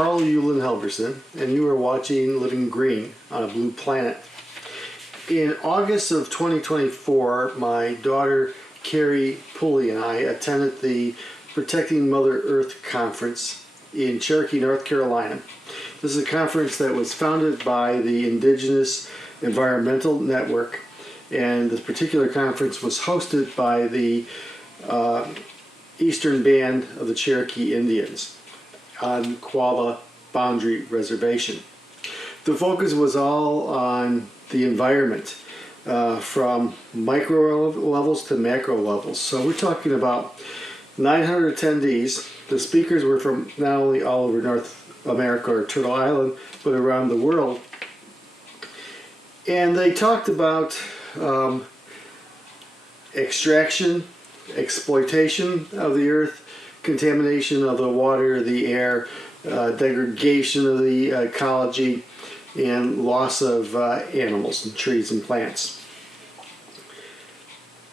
Carl Yulin Helberson, and you are watching Living Green on a Blue Planet. In August of 2024, my daughter Carrie Pulley and I attended the Protecting Mother Earth Conference in Cherokee, North Carolina. This is a conference that was founded by the Indigenous Environmental Network, and this particular conference was hosted by the Eastern Band of the Cherokee Indians on Qualla Boundary Reservation. The focus was all on the environment, from micro levels to macro levels. So we're talking about 900 attendees. The speakers were from not only all over North America or Turtle Island, but around the world. And they talked about extraction, exploitation of the earth, contamination of the water, the air, degradation of the ecology, and loss of animals and trees and plants.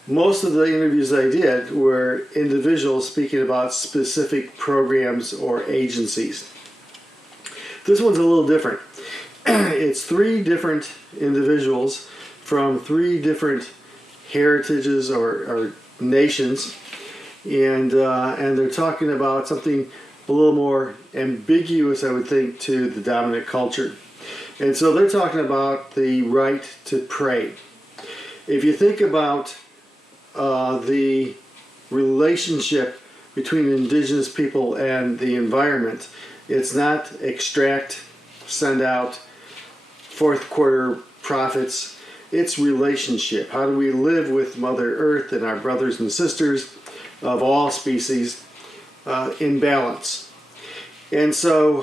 Most of the interviews I did were individuals speaking about specific programs or agencies. This one's a little different. It's 3 different individuals from 3 different heritages or nations, and they're talking about something a little more ambiguous, I would think, to the dominant culture. And so they're talking about the right to pray. If you think about the relationship between indigenous people and the environment, it's not extract, send out, fourth quarter profits. It's relationship. How do we live with Mother Earth and our brothers and sisters of all species in balance? And so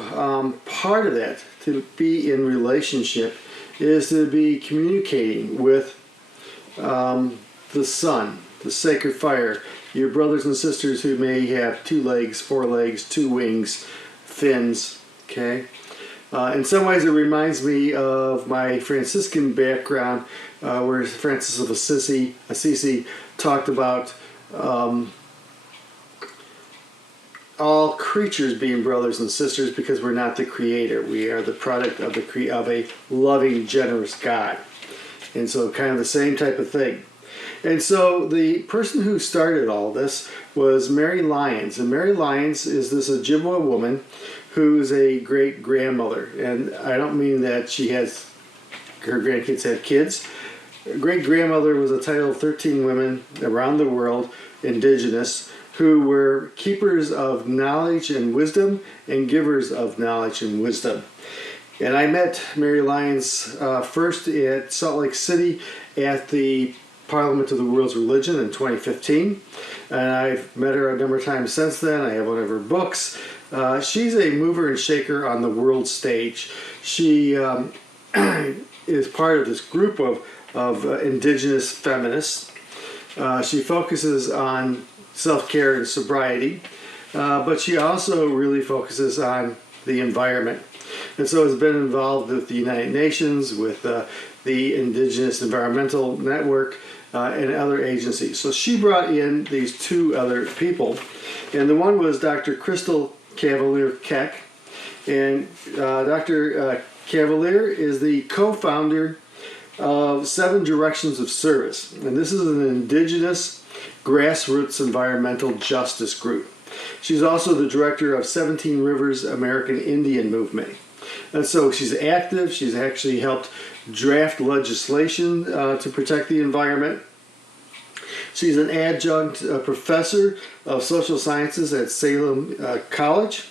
part of that, to be in relationship, is to be communicating with the sun, the sacred fire, your brothers and sisters who may have 2 legs, 4 legs, 2 wings, fins, okay? In some ways it reminds me of my Franciscan background, where Francis of Assisi talked about all creatures being brothers and sisters because we're not the creator. We are the product of a loving, generous God. And so kind of the same type of thing. And so the person who started all this was Mary Lyons. And Mary Lyons is this Ojibwa woman who's a great-grandmother. And I don't mean that her grandkids had kids. Great-grandmother was a title of 13 women around the world, indigenous, who were keepers of knowledge and wisdom and givers of knowledge and wisdom. And I met Mary Lyons first at Salt Lake City at the Parliament of the World's Religion in 2015. And I've met her a number of times since then. I have one of her books. She's a mover and shaker on the world stage. She is part of this group of indigenous feminists. She focuses on self-care and sobriety, but she also really focuses on the environment. And so has been involved with the United Nations, with the Indigenous Environmental Network, and other agencies. So she brought in these 2 other people, and the one was Dr. Crystal Cavalier-Keck, and Dr. Cavalier is the co-founder of 7 Directions of Service, and this is an indigenous grassroots environmental justice group. She's also the director of 17 Rivers American Indian Movement. And so she's active. She's actually helped draft legislation to protect the environment. She's an adjunct professor of social sciences at Salem College.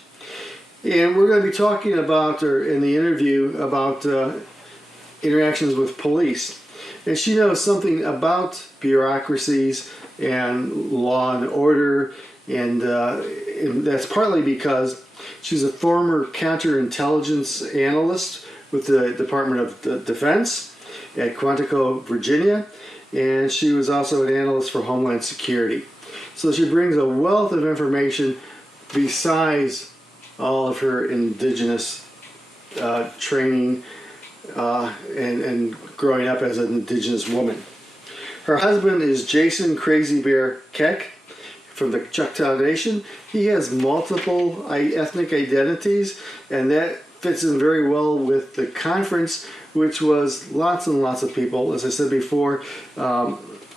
And we're going to be talking about, or in the interview, about interactions with police. And she knows something about bureaucracies and law and order, and that's partly because she's a former counterintelligence analyst with the Department of Defense at Quantico, Virginia, and she was also an analyst for Homeland Security. So she brings a wealth of information besides all of her indigenous training and growing up as an indigenous woman. Her husband is Jason Crazy Bear Kech from the Choctaw Nation. He has multiple ethnic identities, and that fits in very well with the conference, which was lots and lots of people. As I said before,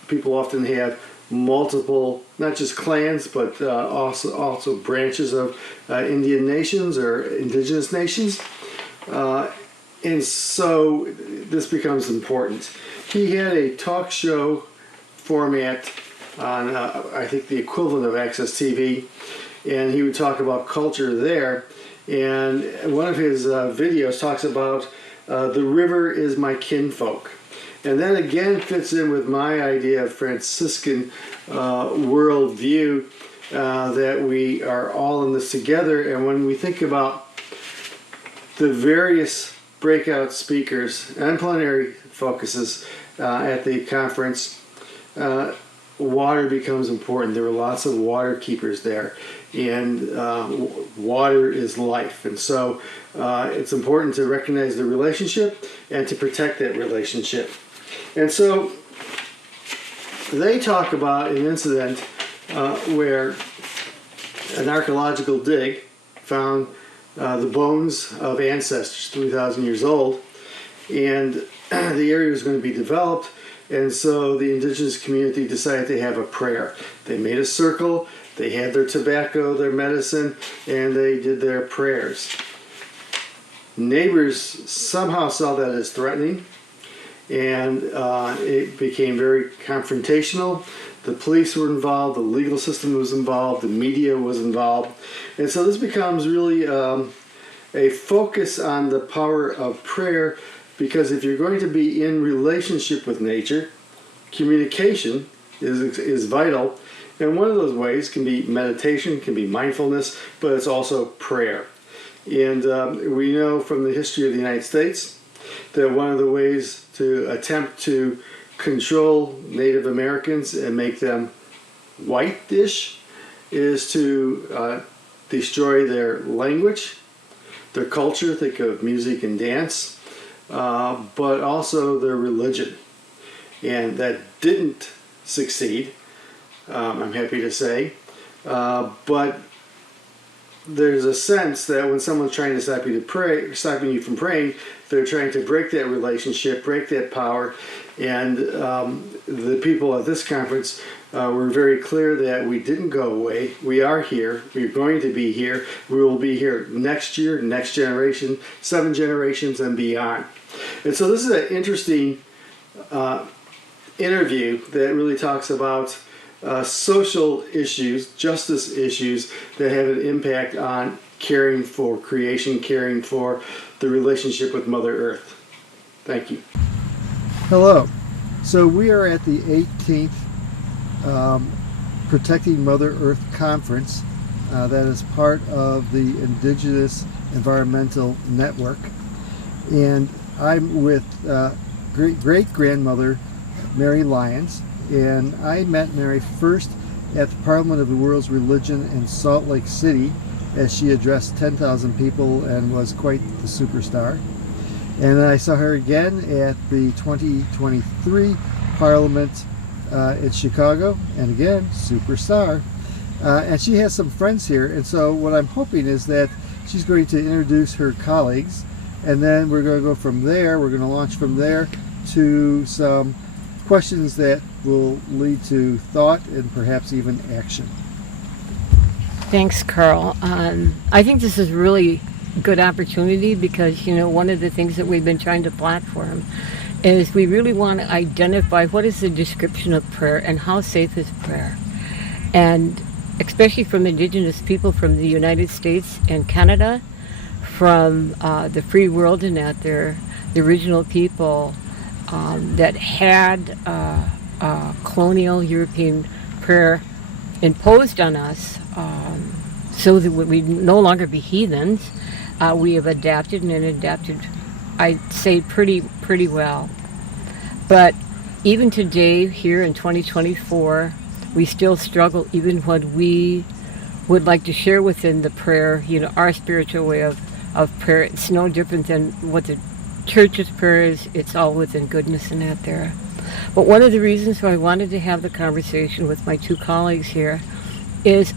people often have multiple, not just clans, but also branches of Indian nations or indigenous nations. And so this becomes important. He had a talk show format on, I think, the equivalent of Access TV, and he would talk about culture there. And one of his videos talks about the river is my kinfolk. And that again fits in with my idea of Franciscan worldview, that we are all in this together. And when we think about the various breakout speakers and plenary focuses at the conference, water becomes important. There were lots of water keepers there, and water is life. And so it's important to recognize the relationship and to protect that relationship. And so they talk about an incident where an archaeological dig found the bones of ancestors 3,000 years old, and the area was going to be developed, and so the indigenous community decided to have a prayer. They made a circle, they had their tobacco, their medicine, and they did their prayers. Neighbors somehow saw that as threatening, and it became very confrontational. The police were involved, the legal system was involved, the media was involved. And so this becomes really a focus on the power of prayer, because if you're going to be in relationship with nature, communication is vital. And one of those ways can be meditation, can be mindfulness, but it's also prayer. And we know from the history of the United States that one of the ways to attempt to control Native Americans and make them white-ish is to destroy their language, their culture, think of music and dance, but also their religion. And that didn't succeed, I'm happy to say, but there's a sense that when someone's trying to stop you from praying, they're trying to break that relationship, break that power. And the people at this conference were very clear that we didn't go away. We are here. We're going to be here. We will be here next year, next generation, 7 generations and beyond. And so this is an interesting interview that really talks about social issues, justice issues that have an impact on caring for creation, caring for the relationship with Mother Earth. Thank you. Hello. So we are at the 18th Protecting Mother Earth Conference that is part of the Indigenous Environmental Network. And I'm with great-grandmother Mary Lyons. And I met Mary first at the Parliament of the World's Religion in Salt Lake City as she addressed 10,000 people and was quite the superstar. And then I saw her again at the 2023 Parliament in Chicago, and again, superstar. And she has some friends here, and so what I'm hoping is that she's going to introduce her colleagues, and then we're going to go from there, we're going to launch from there to some questions that will lead to thought and perhaps even action. Thanks, Carl. I think this is really good opportunity because, one of the things that we've been trying to platform is we really want to identify what is the description of prayer and how safe is prayer. And especially from indigenous people from the United States and Canada, from the free world and out there, the original people that had colonial European prayer imposed on us so that we no longer be heathens. We have adapted I'd say pretty well. But even today, here in 2024, we still struggle even when we would like to share within the prayer, our spiritual way of prayer. It's no different than what the church's prayer is. It's all within goodness and out there. But one of the reasons why I wanted to have the conversation with my two colleagues here is,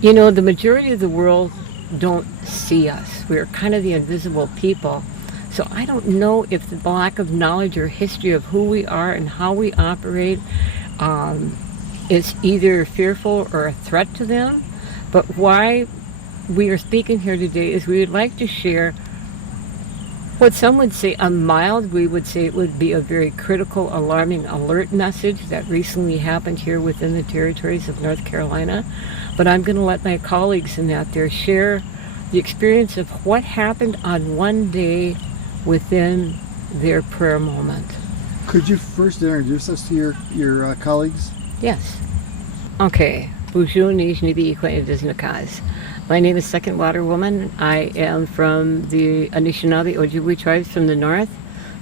you know, the majority of the world don't see us. We're kind of the invisible people. So I don't know if the lack of knowledge or history of who we are and how we operate is either fearful or a threat to them. But why we are speaking here today is we would like to share what some would say a mild, we would say it would be a very critical, alarming alert message that recently happened here within the territories of North Carolina. But I'm going to let my colleagues in that there share the experience of what happened on one day within their prayer moment. Could you first introduce us to your colleagues? Yes. Okay. Bonjour, Nijnibi Ikwe. My name is Second Water Woman. I am from the Anishinaabe Ojibwe tribes from the north,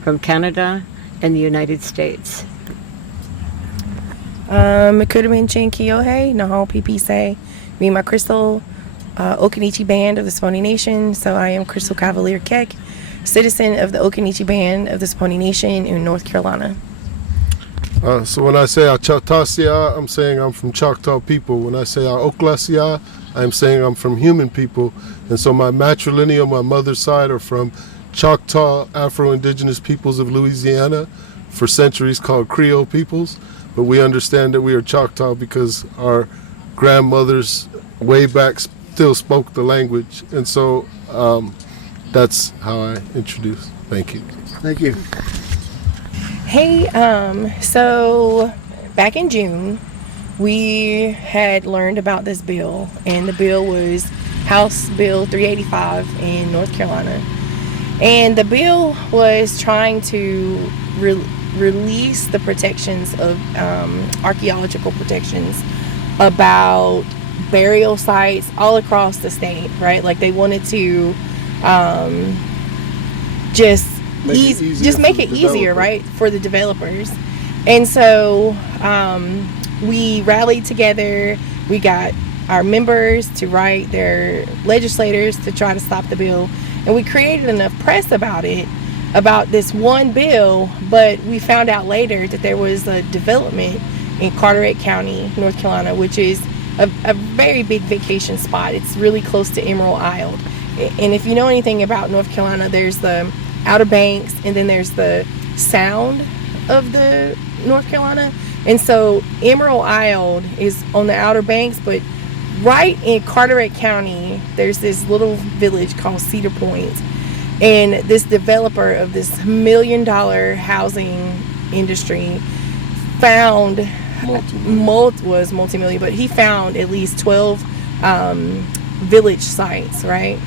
from Canada, and the United States. Makudamin Chin Kiyohe, Naho Pipise, me and my Crystal Okanichi Band of the Spony Nation. So I am Crystal Cavalier-Keck, citizen of the Okanichi Band of the Spony Nation in North Carolina. So when I say Achatasia, I'm saying I'm from Choctaw people. When I say Oklasia, I'm saying I'm from human people. And so my matrilineal, my mother's side, are from Choctaw Afro-Indigenous peoples of Louisiana, for centuries called Creole peoples. But we understand that we are Choctaw because our grandmothers way back still spoke the language. And so that's how I introduce. Thank you. Thank you. Hey, so back in June, we had learned about this bill, and the bill was House Bill 385 in North Carolina. And the bill was trying to release the protections of archaeological protections about burial sites all across the state, right? Like they wanted to just make it easier, right, for the developers. And so we rallied together. We got our members to write their legislators to try to stop the bill, and we created enough press about it, about this one bill. But we found out later that there was a development in Carteret County, North Carolina, which is a very big vacation spot. It's really close to Emerald Isle. And if you know anything about North Carolina, there's the Outer Banks, and then there's the Sound of the North Carolina. And so Emerald Isle is on the Outer Banks, but right in Carteret County, there's this little village called Cedar Point. And this developer of this $1 million housing industry found was multi-million, but he found at least 12 village sites, right?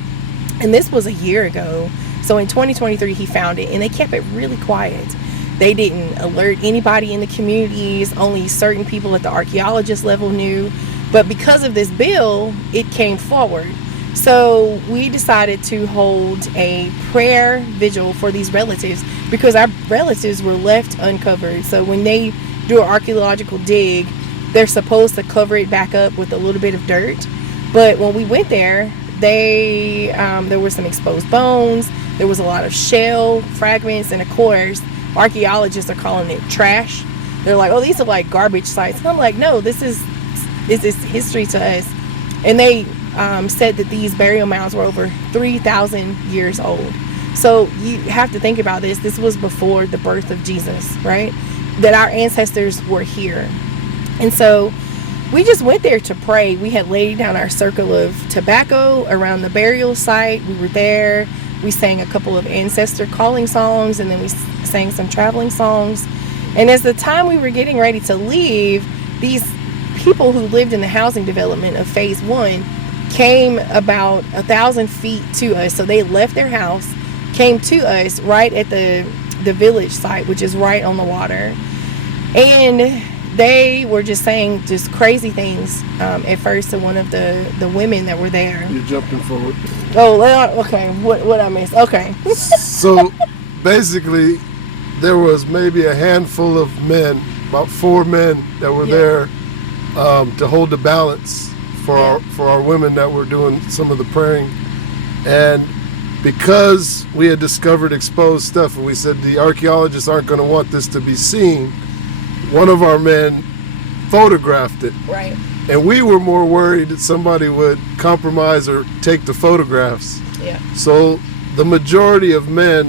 And this was a year ago. So in 2023, he found it, and they kept it really quiet. They didn't alert anybody in the communities. Only certain people at the archaeologist level knew. But because of this bill, it came forward. So we decided to hold a prayer vigil for these relatives, because our relatives were left uncovered. So when they do an archaeological dig, they're supposed to cover it back up with a little bit of dirt. But when we went there, there were some exposed bones. There was a lot of shell fragments, and of course, archaeologists are calling it trash. They're like, oh, these are like garbage sites. And I'm like, no, this is history to us. And they said that these burial mounds were over 3,000 years old. So you have to think about this. This was before the birth of Jesus, right? That our ancestors were here. And so we just went there to pray. We had laid down our circle of tobacco around the burial site. We were there. We sang a couple of ancestor calling songs, and then we sang some traveling songs. And as the time we were getting ready to leave, these people who lived in the housing development of phase 1 came about 1,000 feet to us. So they left their house, came to us right at the village site, which is right on the water. And they were just saying just crazy things at first to one of the women that were there. You're jumping forward. Oh, okay. What I missed? Okay. So basically, there was maybe a handful of men, about 4 men that were there to hold the balance for our women that were doing some of the praying. And because we had discovered exposed stuff, and we said the archaeologists aren't going to want this to be seen, one of our men photographed it. Right. And we were more worried that somebody would compromise or take the photographs. Yeah. So the majority of men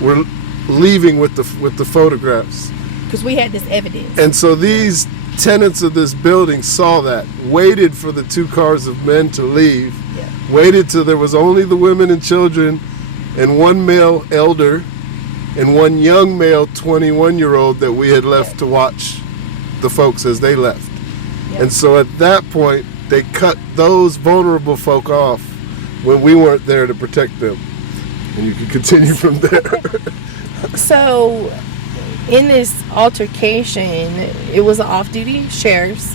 were leaving with the photographs. Because we had this evidence. And so these tenants of this building saw that, waited for the 2 cars of men to leave, waited till there was only the women and children and 1 male elder and 1 young male 21-year-old that we had left to watch the folks as they left. And so at that point, they cut those vulnerable folk off when we weren't there to protect them. And you can continue from there. So, in this altercation, it was an off-duty sheriff's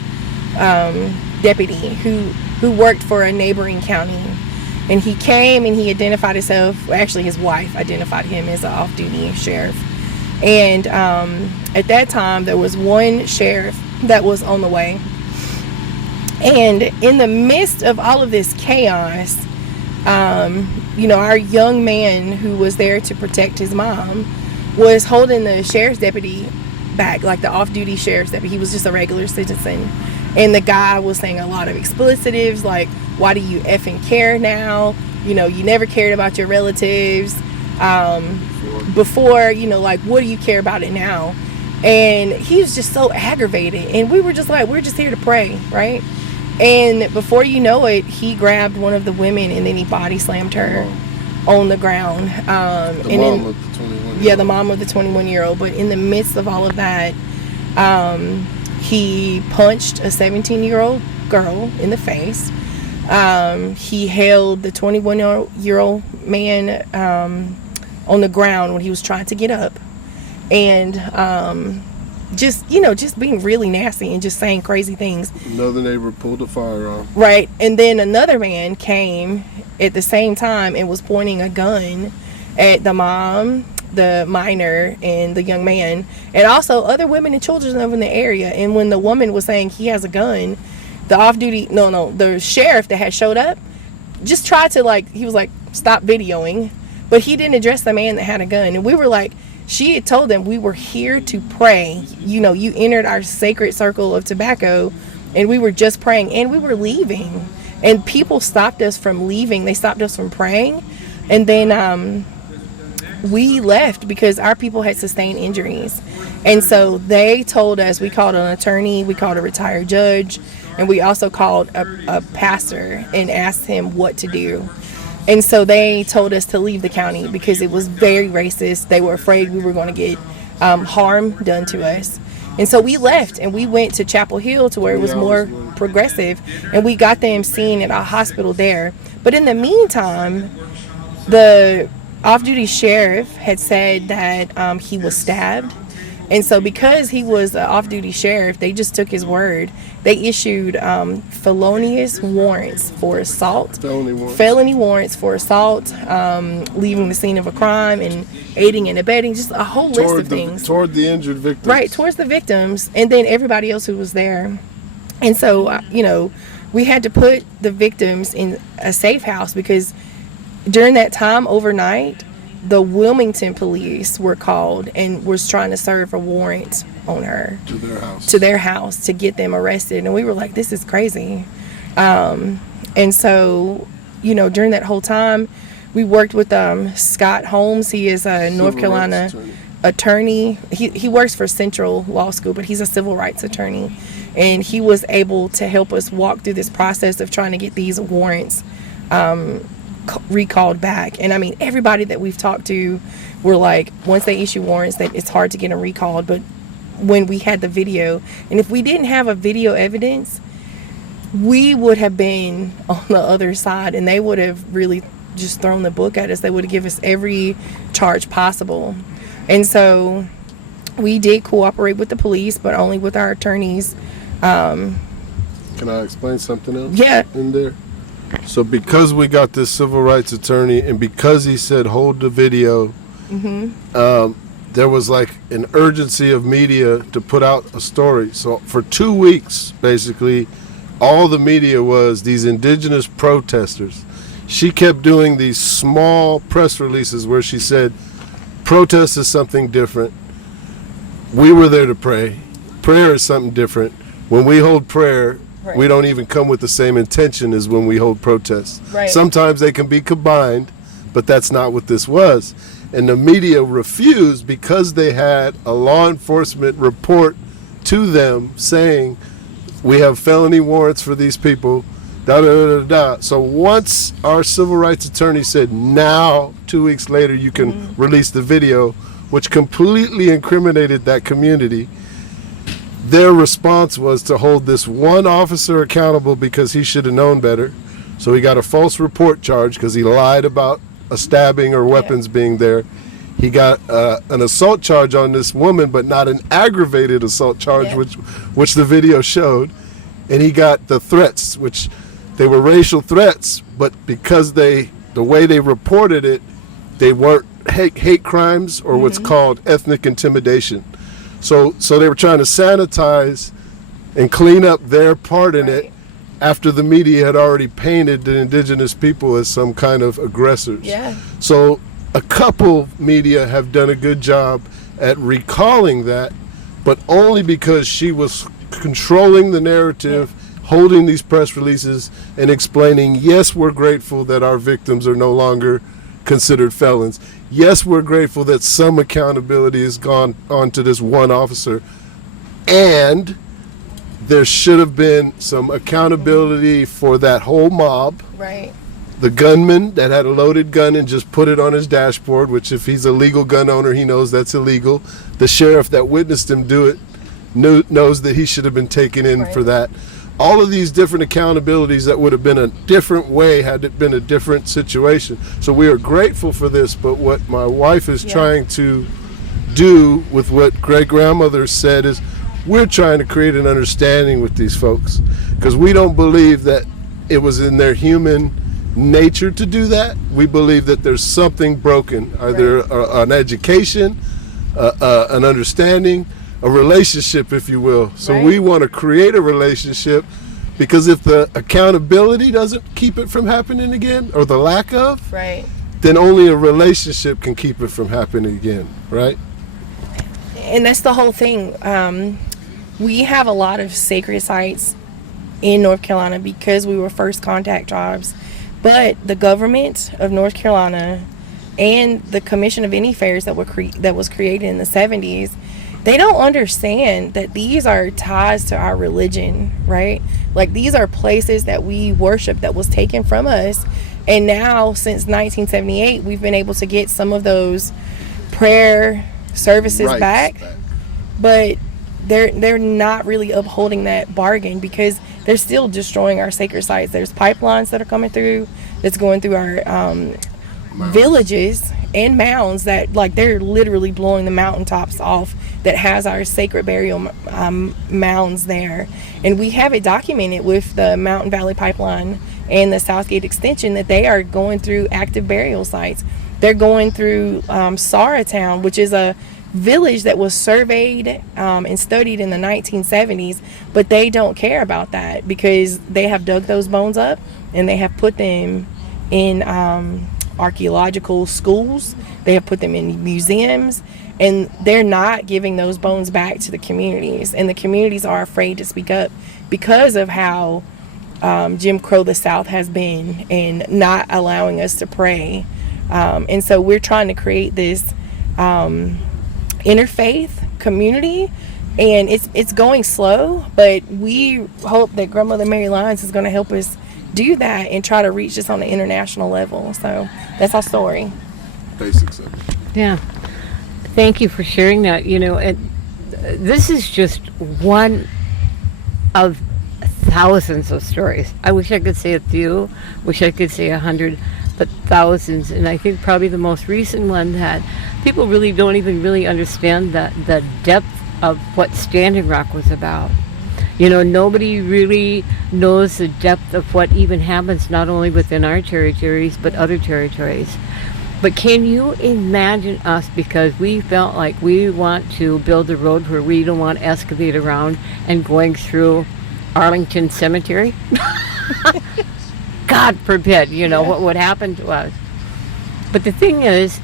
deputy who worked for a neighboring county. And he came and he identified himself, actually his wife identified him as an off-duty sheriff. And at that time, there was 1 sheriff that was on the way. And in the midst of all of this chaos, our young man who was there to protect his mom was holding the sheriff's deputy back, like the off-duty sheriff's deputy. He was just a regular citizen. And the guy was saying a lot of explicitives, like, why do you effing care now? You never cared about your relatives before, like, what do you care about it now? And he was just so aggravated. And we were just like, we're just here to pray, right? And before you know it, he grabbed one of the women and then he body slammed her on the ground. The mom of the 21-year-old. Yeah, the mom of the 21-year-old. But in the midst of all of that, he punched a 17-year-old girl in the face. He held the 21-year-old man on the ground when he was trying to get up. And just being really nasty and just saying crazy things. Another neighbor pulled a firearm. Right. And then another man came at the same time and was pointing a gun at the mom, the minor, and the young man, and also other women and children over in the area. And when the woman was saying he has a gun, the sheriff that had showed up just tried to, he was like, stop videoing, but he didn't address the man that had a gun. And we were like, she had told them we were here to pray. You entered our sacred circle of tobacco, and we were just praying, and we were leaving. And people stopped us from leaving. They stopped us from praying. And then we left because our people had sustained injuries. And so they told us, we called an attorney, we called a retired judge, and we also called a pastor and asked him what to do. And so they told us to leave the county because it was very racist. They were afraid we were going to get harm done to us. And so we left and we went to Chapel Hill to where it was more progressive. And we got them seen at a hospital there. But in the meantime, the off-duty sheriff had said that he was stabbed. And so because he was an off-duty sheriff, they just took his word. They issued felonious warrants for assault. Felony warrants for assault, leaving the scene of a crime, and aiding and abetting, just a whole list of things. Toward the injured victims. Right, towards the victims, and then everybody else who was there. And so, we had to put the victims in a safe house because during that time, overnight, the Wilmington police were called and was trying to serve a warrant on her to their house to get them arrested. And we were like, this is crazy. And so, during that whole time, we worked with Scott Holmes. He is a North Carolina attorney. He works for Central Law School, but he's a civil rights attorney. And he was able to help us walk through this process of trying to get these warrants recalled back. And I mean, everybody that we've talked to were like, once they issue warrants, that it's hard to get them recalled. But when we had the video, and if we didn't have a video evidence, we would have been on the other side, and they would have really just thrown the book at us. They would have given us every charge possible. And so we did cooperate with the police, but only with our attorneys. Can I explain something else? Yeah. In there? So because we got this civil rights attorney, and because he said hold the video, there was like an urgency of media to put out a story. So for 2 weeks, basically, all the media was these indigenous protesters. She kept doing these small press releases where she said, protest is something different. We were there to pray. Prayer is something different. When we hold prayer, Right. we don't even come with the same intention as when we hold protests. Right. Sometimes they can be combined, but that's not what this was. And the media refused because they had a law enforcement report to them saying, we have felony warrants for these people, da da da da da. So once our civil rights attorney said, now, 2 weeks later, you can release the video, which completely incriminated that community, their response was to hold this one officer accountable because he should have known better. So he got a false report charge because he lied about a stabbing or weapons being there. He got an assault charge on this woman, but not an aggravated assault charge, which the video showed. And he got the threats, which they were racial threats, but because the way they reported it, they weren't hate crimes or what's called ethnic intimidation. So they were trying to sanitize and clean up their part in it after the media had already painted the indigenous people as some kind of aggressors. Yeah. So a couple media have done a good job at recalling that, but only because she was controlling the narrative, holding these press releases and explaining, yes, we're grateful that our victims are no longer considered felons. Yes, we're grateful that some accountability has gone on to this one officer, and there should have been some accountability for that whole mob. Right. The gunman that had a loaded gun and just put it on his dashboard, which if he's a legal gun owner, he knows that's illegal. The sheriff that witnessed him do it knows that he should have been taken in for that. All of these different accountabilities that would have been a different way had it been a different situation. So we are grateful for this, but what my wife is trying to do with what great-grandmother said is we're trying to create an understanding with these folks, because we don't believe that it was in their human nature to do that. We believe that there's something broken, either an education, an understanding, a relationship, if you will. So we want to create a relationship, because if the accountability doesn't keep it from happening again, or the lack of, then only a relationship can keep it from happening again, right? And that's the whole thing. We have a lot of sacred sites in North Carolina because we were first contact tribes, but the government of North Carolina and the Commission of Indian Affairs that was created in the 70s, they don't understand that these are ties to our religion, right? Like, these are places that we worship that was taken from us. And now, since 1978, we've been able to get some of those prayer services back. But they're not really upholding that bargain, because they're still destroying our sacred sites. There's pipelines that are coming through, that's going through our villages and mounds, that, like, they're literally blowing the mountaintops off that has our sacred burial mounds there. And we have it documented with the Mountain Valley Pipeline and the Southgate Extension that they are going through active burial sites. They're going through Saratown, which is a village that was surveyed and studied in the 1970s, but they don't care about that because they have dug those bones up and they have put them in archaeological schools. They have put them in museums, and they're not giving those bones back to the communities, and the communities are afraid to speak up because of how Jim Crow the South has been, and not allowing us to pray. And so we're trying to create this interfaith community, and it's going slow, but we hope that Grandmother Mary Lyons is going to help us do that and try to reach this on an international level. So that's our story. Basics of it. Yeah. Thank you for sharing that. You know, and this is just one of thousands of stories. I wish I could say a few, wish I could say 100, but thousands. And I think probably the most recent one that people really don't even really understand the depth of what Standing Rock was about. You know, nobody really knows the depth of what even happens not only within our territories, but other territories. But can you imagine us, because we felt like we want to build a road where we don't want to excavate around and going through Arlington Cemetery? God forbid, you know, what would happen to us. But the thing is,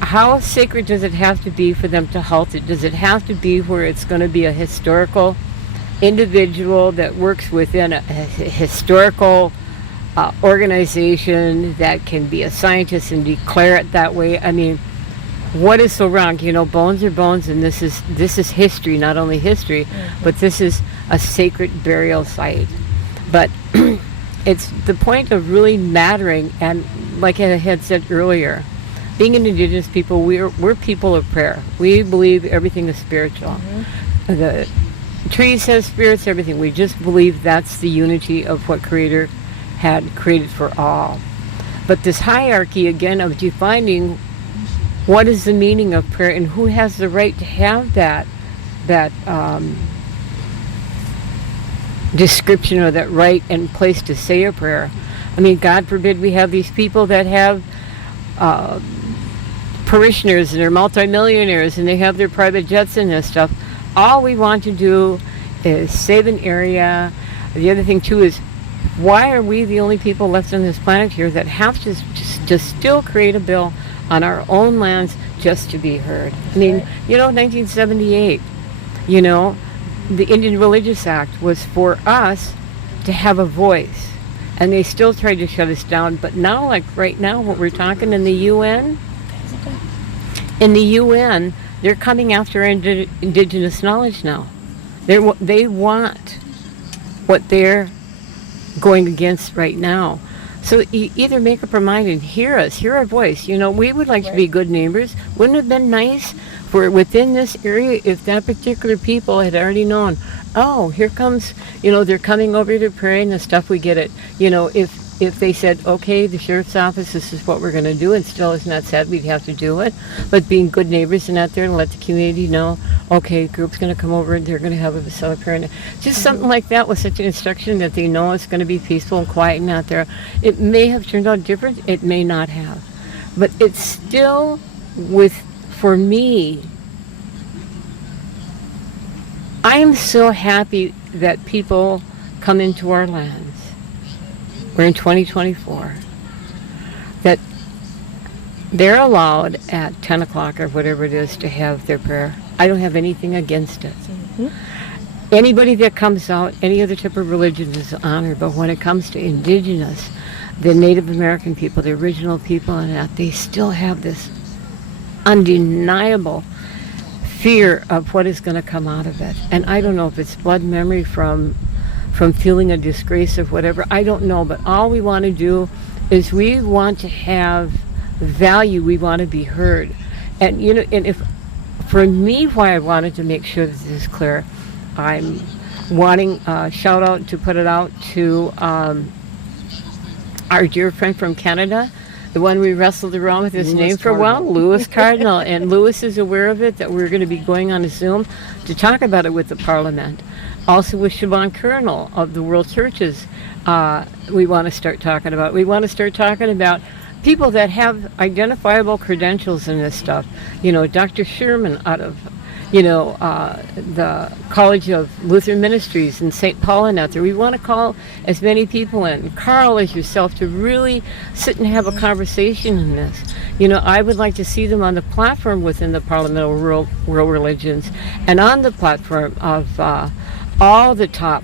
how sacred does it have to be for them to halt it? Does it have to be where it's going to be a historical individual that works within a historical organization that can be a scientist and declare it that way. I mean, what is so wrong? You know, bones are bones, and this is history, not only history, but this is a sacred burial site. But it's the point of really mattering, and like I had said earlier, being an indigenous people, we're people of prayer. We believe everything is spiritual. The trees have spirits, everything. We just believe that's the unity of what Creator had created for all. But this hierarchy, again, of defining what is the meaning of prayer and who has the right to have that description or that right and place to say a prayer. I mean, God forbid we have these people that have parishioners and they're multimillionaires and they have their private jets and this stuff. All we want to do is save an area. The other thing too is, why are we the only people left on this planet here that have to still create a bill on our own lands just to be heard? I mean, you know, 1978, you know, the Indian Religious Act was for us to have a voice, and they still tried to shut us down. But now, like right now, what we're talking in the UN, they're coming after indigenous knowledge now. They want what they're going against right now. So either make up our mind and hear us, hear our voice. You know, we would like to be good neighbors. Wouldn't it have been nice for within this area if that particular people had already known, oh, here comes, you know, they're coming over to pray and the stuff, we get it. You know, if they said, okay, the sheriff's office, this is what we're going to do, and still it's not said, we'd have to do it. But being good neighbors and out there and let the community know, okay, group's going to come over and they're going to have a celebration. Just something like that with such an instruction that they know it's going to be peaceful and quiet and out there. It may have turned out different, it may not have. But it's still for me, I am so happy that people come into our lands. We're in 2024. That they're allowed at 10 o'clock or whatever it is to have their prayer. I don't have anything against it. Anybody that comes out, any other type of religion is honored, but when it comes to indigenous, the Native American people, the original people, and that, they still have this undeniable fear of what is going to come out of it. And I don't know if it's blood memory from feeling a disgrace or whatever, I don't know, but all we want to do is we want to have value, we want to be heard. And you know, and if for me, why I wanted to make sure that this is clear, I'm wanting a shout out to put it out to our dear friend from Canada, the one we wrestled around with his name for a while, Louis Cardinal. And Louis is aware of it, that we're going to be going on a Zoom to talk about it with the Parliament. Also with Siobhan Kernel of the World Churches, we want to start talking about. We want to start talking about people that have identifiable credentials in this stuff. You know, Dr. Sherman out of, you know, the College of Lutheran Ministries in St. Paul and out there. We want to call as many people in, Carl as yourself, to really sit and have a conversation in this. You know, I would like to see them on the platform within the Parliamentary World Religions, and on the platform of all the top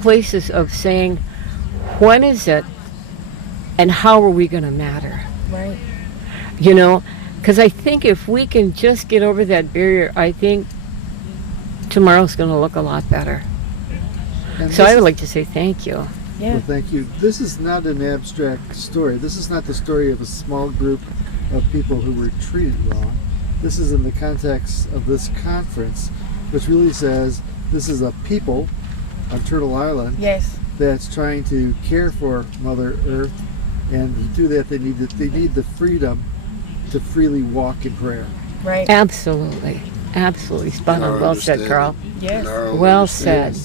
places of saying, when is it and how are we going to matter? Right. You know, because I think if we can just get over that barrier, I think tomorrow's going to look a lot better. So I would like to say thank you. Yeah. Well, thank you. This is not an abstract story. This is not the story of a small group of people who were treated wrong. This is in the context of this conference, which really says this is a people on Turtle Island that's trying to care for Mother Earth, and to do that they need the freedom to freely walk in prayer. Right. Absolutely. Absolutely. Spot on. Well said, Carl. Yes. Well said.